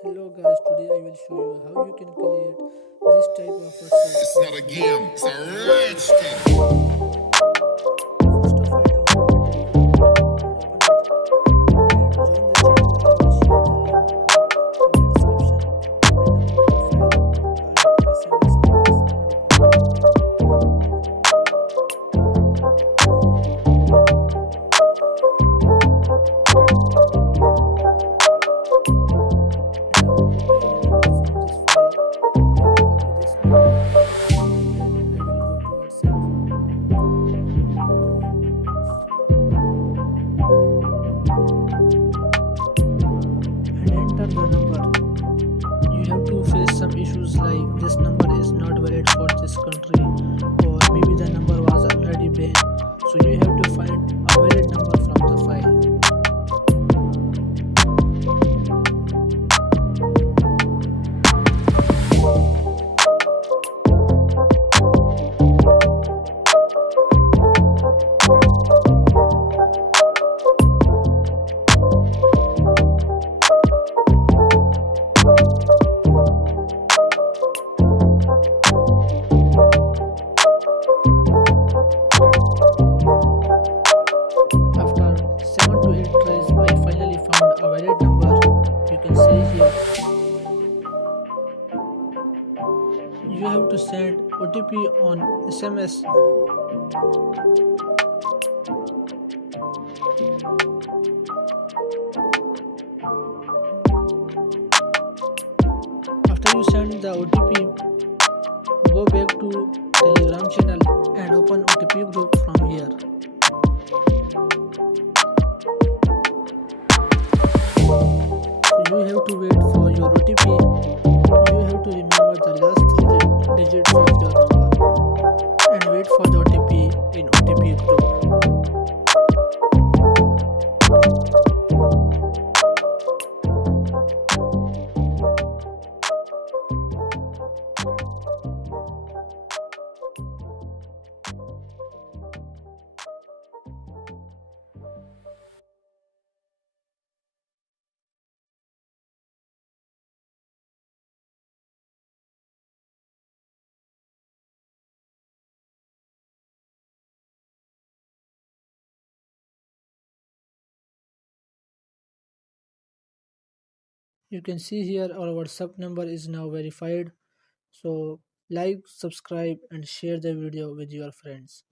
Hello guys, today I will show you how you can create this type of WhatsApp It's not a status game, in it's a your rich phone. thing. First of all, download the Telegram app and open it and join the channel. I will share the link in the description and download the file called SMS numbers and open it. Now copy any number from this file. I will copy this number and I will go to WhatsApp and enter the number. You have to face some issues like this number is not valid for this country, or maybe the number was already banned. So you have to find a valid number from the file. After 7 to 8 tries, I finally found a valid number. You can see here. You have to send OTP on SMS. After you send the OTP, go back to Telegram channel and open OTP group from here. So you have to wait for your OTP. You have to remember the last three digits of your number and wait for the OTP in OTP group. You can see here our WhatsApp number is now verified. So like, subscribe and share the video with your friends.